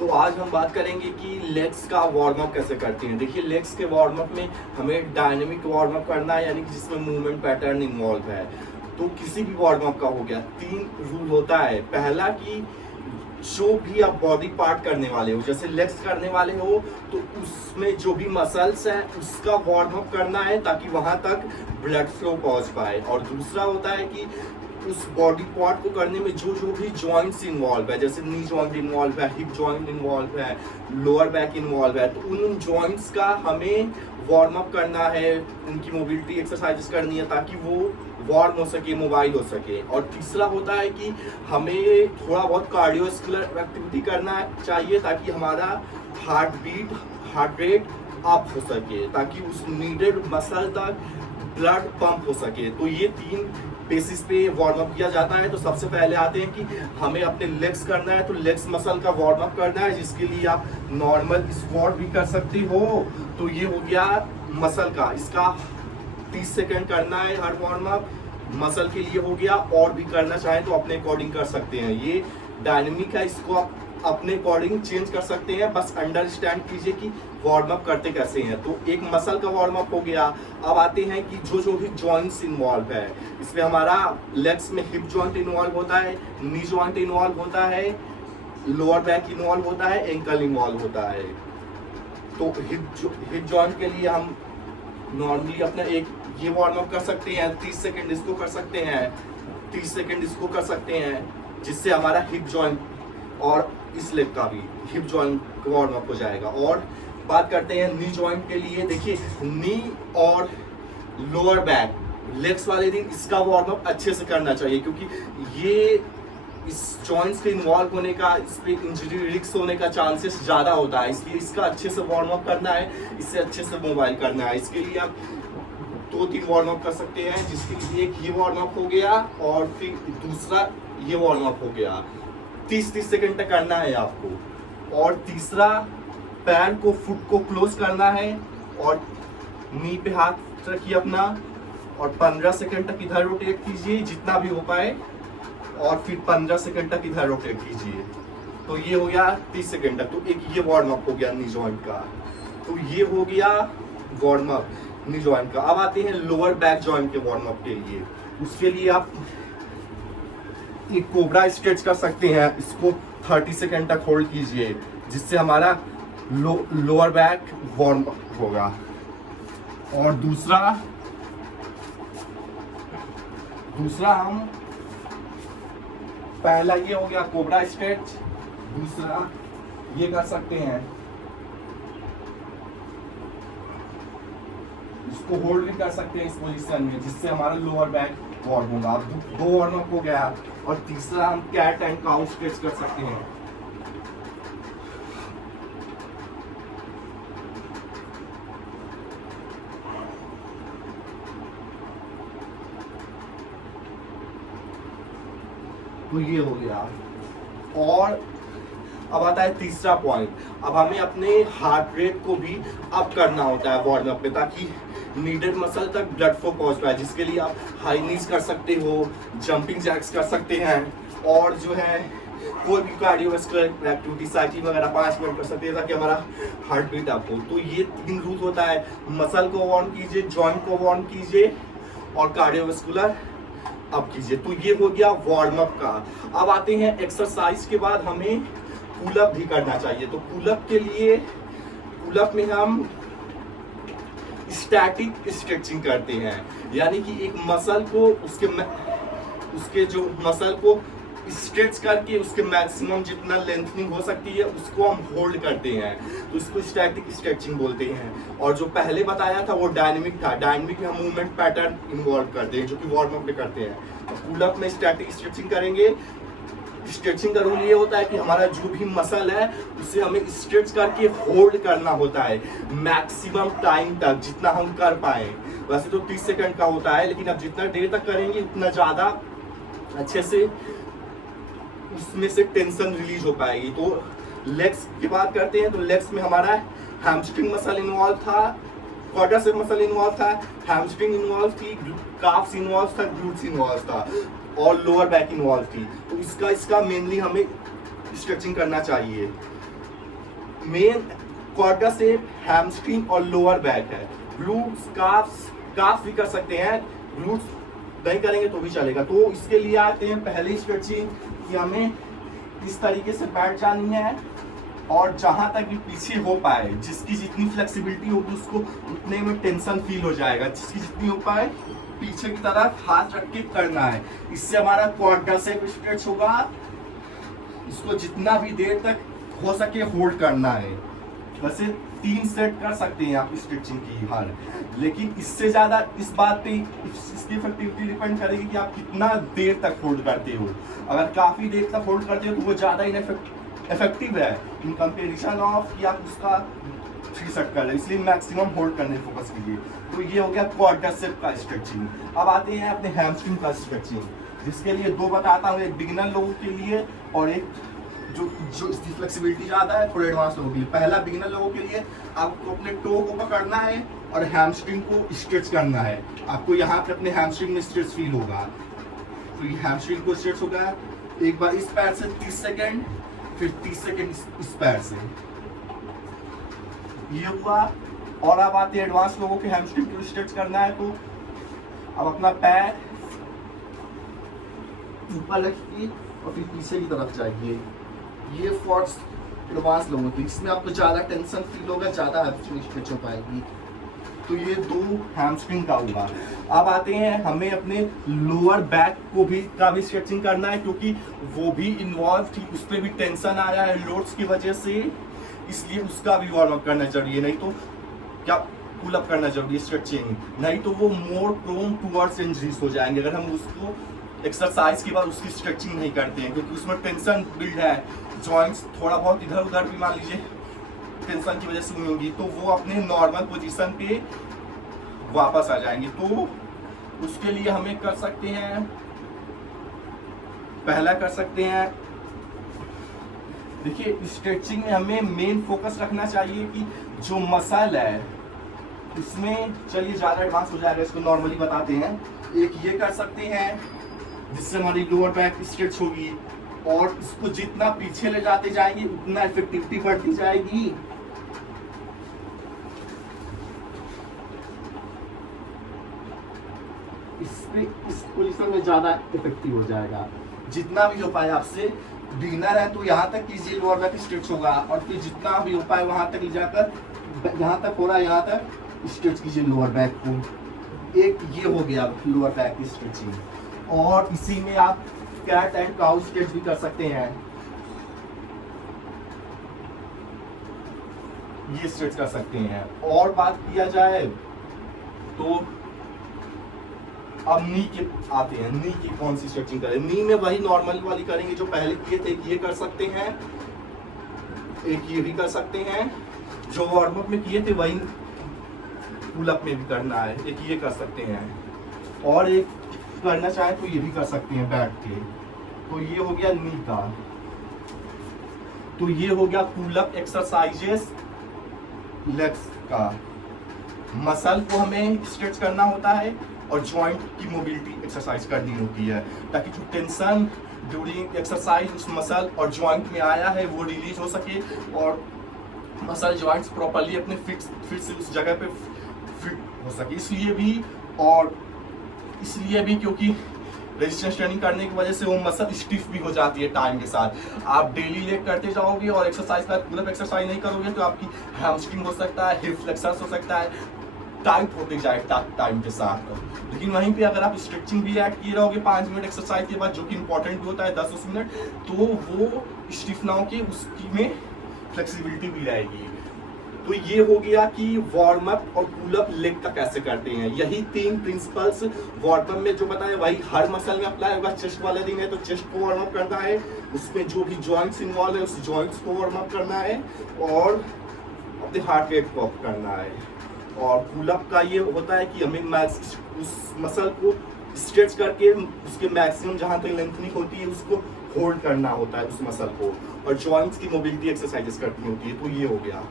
तो आज हम बात करेंगे कि लेग्स का वार्म अप कैसे करते हैं। देखिए, लेग्स के वार्म अप में हमें डायनेमिक वार्म अप करना है, यानी कि जिसमें मूवमेंट पैटर्न इन्वॉल्व है। तो किसी भी वार्म अप का हो गया, 3 रूल होता है। पहला कि जो भी आप बॉडी पार्ट करने वाले हो, जैसे लेग्स करने वाले हो तो उसमें जो भी मसल्स है उसका वार्म अप करना है ताकि वहां तक ब्लड फ्लो पहुंच पाए। और दूसरा होता है कि उस बॉडी पार्ट को करने में जो जो भी जॉइंट्स इन्वॉल्व है, जैसे नी जॉइंट इन्वॉल्व है, हिप जॉइंट इन्वॉल्व है, लोअर बैक इन्वॉल्व है, तो उन जॉइंट्स का हमें वार्म अप करना है, उनकी मोबिलिटी एक्सरसाइजेस करनी है ताकि वो वार्म हो सके, मोबाइल हो सके। और तीसरा होता है कि हमें थोड़ा बहुत कार्डियोवैस्कुलर एक्टिविटी करना चाहिए ताकि हमारा heart beat, heart rate up हो सके, ताकि उस नीडेड मसल तक ब्लड पंप हो सके। तो ये 3 बेसिस पे वार्म अप किया जाता है। तो सबसे पहले आते हैं कि हमें अपने लेग्स करना है, तो लेग्स मसल का वार्म अप करना है, जिसके लिए आप नॉर्मल स्क्वाट भी कर सकते हो। तो ये हो गया मसल का, इसका 30 सेकंड करना है हर वार्म अप। मसल के लिए हो गया, और भी करना चाहें तो अपने अकॉर्डिंग कर सकते हैं। ये डायनेमिक है, इसको आप अपने अकॉर्डिंग चेंज कर सकते हैं, बस अंडरस्टैंड कीजिए कि वार्म अप करते कैसे हैं। तो एक मसल का वार्म अप हो गया। अब आते हैं कि जो जो भी जॉइंट्स इन्वॉल्व है, इसमें हमारा लेग्स में हिप जॉइंट इन्वॉल्व होता है, नी जॉइंट इन्वॉल्व होता है, लोअर बैक इन्वॉल्व होता है, एंकल इन्वॉल्व होता है। तो हिप जॉइंट के लिए हम नॉर्मली अपना एक ये वार्म अप कर सकते हैं, 30 सेकंड इसको कर सकते हैं, 30 सेकंड इसको कर सकते हैं, जिससे हमारा हिप जॉइंट और इस लेग का भी हिप जॉइंट वार्म अप हो जाएगा। और बात करते हैं नी जॉइंट के लिए। देखिए, नी और लोअर बैक लेग्स वाले दिन इसका वार्म अप अच्छे से करना चाहिए, क्योंकि ये इस जॉइंट्स के इन्वॉल्व होने का, इस पे इंजरी रिस्क होने का चांसेस ज़्यादा होता है, इसलिए इसका अच्छे से वार्म अप करना है, इससे अच्छे से मोबाइल करना है। इसके लिए आप 2-3 वार्म अप कर सकते हैं, जिसके लिए एक ये वार्म अप हो गया और फिर दूसरा ये वार्म अप हो गया। 30-30 सेकंड तक करना है आपको। और तीसरा, पैर को, फुट को क्लोज करना है और नी पे हाथ रखिए अपना, और 15 सेकंड तक इधर रोटेट कीजिए जितना भी हो पाए, और फिर 15 सेकंड तक इधर रोटेट कीजिए। तो ये हो गया 30 सेकंड तक। तो एक ये वार्म अप हो गया नी जॉइंट का। तो ये हो गया वार्म अप नी जॉइंट का। अब आते हैं लोअर बैक जॉइंट के वार्म अप के लिए। उसके लिए आप एक कोबरा स्ट्रेच कर सकते हैं, इसको 30 सेकंड तक होल्ड कीजिए, जिससे हमारा लोअर बैक वार्म अप होगा। और दूसरा हम, पहला ये हो गया कोबरा स्ट्रेच, दूसरा ये कर सकते हैं, इसको होल्ड भी कर सकते हैं इस पोजीशन में, जिससे हमारा लोअर बैक वार्म होगा। अब 2 वार्म अप हो गया। और तीसरा हम कैट एंड काउ स्ट्रेच कर सकते हैं। तो ये हो गया। और अब आता है तीसरा पॉइंट। अब हमें अपने हार्ट रेट को भी अप करना होता है वार्म अप में, ताकि नीडेड मसल तक ब्लड फ्लो पहुंच पाए, जिसके लिए आप हाई नीज कर सकते हो, जंपिंग जैक्स कर सकते हैं, और जो है कोई भी कार्डियोवैस्कुलर एक्टिविटी, साइकिलिंग वगैरह 5 मिनट कर सकते हैं, ताकि हमारा हार्ट बीट अप हो। तो ये 3 रूल होता है, मसल को वार्म कीजिए, जॉइंट को वार्म कीजिए, और कार्डियोवैस्कुलर अप कीजिए। तो ये हो गया वार्म अप का। अब आते हैं एक्सरसाइज के बाद हमें पुलअप भी करना चाहिए। तो पुलअप के लिए, पुलअप में हम स्टैटिक स्ट्रेचिंग करते हैं, यानी कि एक मसल को उसके जो मसल को स्ट्रेच करके उसके मैक्सिमम जितना लेंथनिंग हो सकती है उसको हम होल्ड करते हैं, तो इसको स्टैटिक स्ट्रेचिंग बोलते हैं। और जो पहले बताया था वो डायनेमिक था। डायनेमिक में हम मूवमेंट पैटर्न इन्वॉल्व करते हैं, जो कि वार्म अप में करते हैं। पुलअप में स्टैटिक स्ट्रेचिंग करेंगे। स्ट्रेचिंग का रूल ये होता है कि हमारा जो भी मसल है उसे हमें स्ट्रेच करके होल्ड करना होता है मैक्सिमम टाइम तक, जितना हम कर पाए। वैसे तो 30 सेकंड का होता है, लेकिन अब जितना देर तक करेंगे उतना ज़्यादा अच्छे से उसमें से टेंशन रिलीज हो पाएगी। तो लेग्स की बात करते हैं, तो लेग्स में हमारा हैमस्ट्रिंग मसल इन्वॉल्व था, क्वाड्रिसेप मसल इन्वॉल्व था, हैमस्ट्रिंग इन्वॉल्व थी, काफ्स इन्वॉल्व था, ग्लूट्स इन्वॉल्व था, और लोअर बैक इन्वॉल्व थी। तो इसका मेनली हमें स्ट्रेचिंग करना चाहिए। मेन क्वाड्रासेप, हैमस्ट्रिंग और लोअर बैक है। ग्लूट्स, काफ्स भी कर सकते हैं, ग्लूट्स नहीं करेंगे तो भी चलेगा। तो इसके लिए आते हैं पहली स्ट्रेचिंग कि हमें इस तरीके से बैठ जानी है और जहां तक भी पीछे हो पाए, जिसकी जितनी फ्लेक्सिबिलिटी होगी उसको उतने में टेंशन फील हो जाएगा, जिसकी जितनी हो पाए पीछे की तरफ हाथ रख के करना है। इससे हमारा क्वाड्रासेप स्ट्रेच होगा। इसको जितना भी देर तक हो सके होल्ड करना है। वैसे 3 सेट कर सकते हैं आप स्ट्रेचिंग की हर, लेकिन इससे ज्यादा इस बात पे इसकी इफेक्टिविटी डिपेंड करेगी कि आप कितना देर तक होल्ड करते हो। अगर काफी देर तक होल्ड करते हो तो वो ज्यादा इफेक्टिव है इन कंपेरिजन ऑफ कि आप उसका 3 सेट कर रहे, इसलिए मैक्सिमम होल्ड करने फोकस कीजिए। तो ये हो गया क्वाड्रासेप का स्ट्रेचिंग। अब आते हैं अपने हैमस्ट्रिंग का स्ट्रेचिंग, जिसके लिए 2 बताता हूँ, एक बिगिनर लोगों के लिए और एक जो इसकी फ्लेक्सिबिलिटी ज़्यादा है थोड़े एडवांस लोगों के लिए। पहला बिगिनर लोगों के लिए आपको अपने टो को पकड़ना है और हैमस्ट्रिंग को स्ट्रेच करना है। आपको यहाँ पे अपने हैमस्ट्रिंग में स्ट्रेच फील होगा। तो ये हैमस्ट्रिंग को स्ट्रेच होगा एक बार इस पैर से 30 सेकेंड, फिर 30 सेकेंड इस पैर से, ये हुआ। और अब आते हैं एडवांस लोगों के हैमस्ट्रिंग को स्ट्रेच करना है। तो अब अपना पैर ऊपर रखिए और फिर पीछे की तरफ जाइए। ये फॉर्स एडवांस लोगों की, इसमें आपको ज़्यादा टेंशन फील होगा, ज़्यादा हैमस्ट्रिंग स्ट्रेच हो पाएगी। तो ये 2 हैमस्ट्रिंग का हुआ। अब आते हैं हमें अपने लोअर बैक का भी स्ट्रेचिंग करना है, क्योंकि वो भी इन्वॉल्व थी, उस पर भी टेंशन आ रहा है लोड्स की वजह से, इसलिए उसका भी वार्म अप करना जरूरी है। नहीं तो क्या पुल अप करना जरूरी है स्ट्रेचिंग, नहीं तो वो मोर प्रोन टूवर्ड्स इंजरीज हो जाएंगे अगर हम उसको एक्सरसाइज के बाद उसकी स्ट्रेचिंग नहीं करते हैं, क्योंकि उसमें टेंशन बिल्ड है। जॉइंट्स थोड़ा बहुत इधर उधर भी मान लीजिए टेंशन की वजह से हुई होगी, तो वो अपने नॉर्मल पोजीशन पे वापस आ जाएंगे। तो उसके लिए हमें कर सकते हैं, पहला कर सकते हैं, देखिए स्ट्रेचिंग में हमें मेन फोकस रखना चाहिए कि जो मसल है इसमें, चलिए ज़्यादा एडवांस हो जाएगा, इसको नॉर्मली बताते हैं। एक ये कर सकते हैं जिससे हमारी लोअर बैक स्ट्रेच होगी, और इसको जितना पीछे ले जाते जाएंगे उतना इफेक्टिविटी बढ़ती जाएगी। इस पोजीशन में ज्यादा इफेक्टिव हो जाएगा। जितना भी हो पाए आपसे, बिगिनर है तो यहाँ तक कीजिए, लोअर बैक स्ट्रेच होगा, और फिर जितना भी हो पाए वहां तक ले जाकर, यहाँ तक हो रहा है यहाँ तक स्ट्रेच कीजिए लोअर बैक को। एक ये हो गया लोअर बैक की स्ट्रेचिंग, और इसी में आप कैट एंड काउ स्ट्रेच भी कर सकते हैं, ये स्ट्रेच कर सकते हैं। और बात किया जाए तो अब नी के आते हैं, नी की कौन सी स्ट्रेचिंग करें। नी में वही नॉर्मल वाली करेंगे जो पहले किए थे, ये कर सकते हैं, एक ये भी कर सकते हैं, जो वार्म अप में किए थे वही पुल अप में भी करना है, एक ये कर सकते हैं, और एक करना चाहे तो ये भी कर सकते हैं बैठ के। तो ये हो गया नी का। तो ये हो गया पुल अप एक्सरसाइजेस लेग्स का। मसल को हमें स्ट्रेच करना होता है और जॉइंट की मोबिलिटी एक्सरसाइज करनी होती है, ताकि जो टेंशन ड्यूरिंग एक्सरसाइज उस मसल और जॉइंट में आया है वो रिलीज हो सके, और मसल जॉइंट्स प्रॉपर्ली अपने फिट से उस जगह पे फिट हो सके। इसलिए भी क्योंकि रेजिस्टेंस ट्रेनिंग करने की वजह से वो मसल स्टिफ भी हो जाती है टाइम के साथ। आप डेली लेग करते जाओगे और एक्सरसाइज का पुल अप एक्सरसाइज नहीं करोगे तो आपकी हैमस्ट्रिंग हो सकता है, हिप फ्लेक्सर्स हो सकता है, टाइट होते जाए टाइम के साथ। लेकिन वहीं पे अगर आप स्ट्रेचिंग भी ऐड किए रहोगे 5 मिनट एक्सरसाइज के बाद, जो कि इंपॉर्टेंट भी होता है 10 मिनट, तो वो स्टिफ ना हो के उसकी में फ्लेक्सिबिलिटी भी रहेगी। तो ये हो गया कि वार्म अप और पुल अप लेग का कैसे करते हैं। यही 3 प्रिंसिपल्स वार्म अप में जो बताया वही हर मसल में अप्लाई होगा। चेस्ट वाले दिन है तो चेस्ट को वार्म अप करना है, उसमें जो भी जॉइंट्स इन्वॉल्व है उस जॉइंट्स को वार्म अप करना है, और अपने हार्ट रेट को अप करना है। और पुल अप का ये होता है कि हमें उस मसल को स्ट्रेच करके उसके मैक्सिमम जहाँ तक लेंथनिंग होती है उसको होल्ड करना होता है उस मसल को, और जॉइंट्स की मोबिलिटी एक्सरसाइजेस करनी होती है। तो ये हो गया।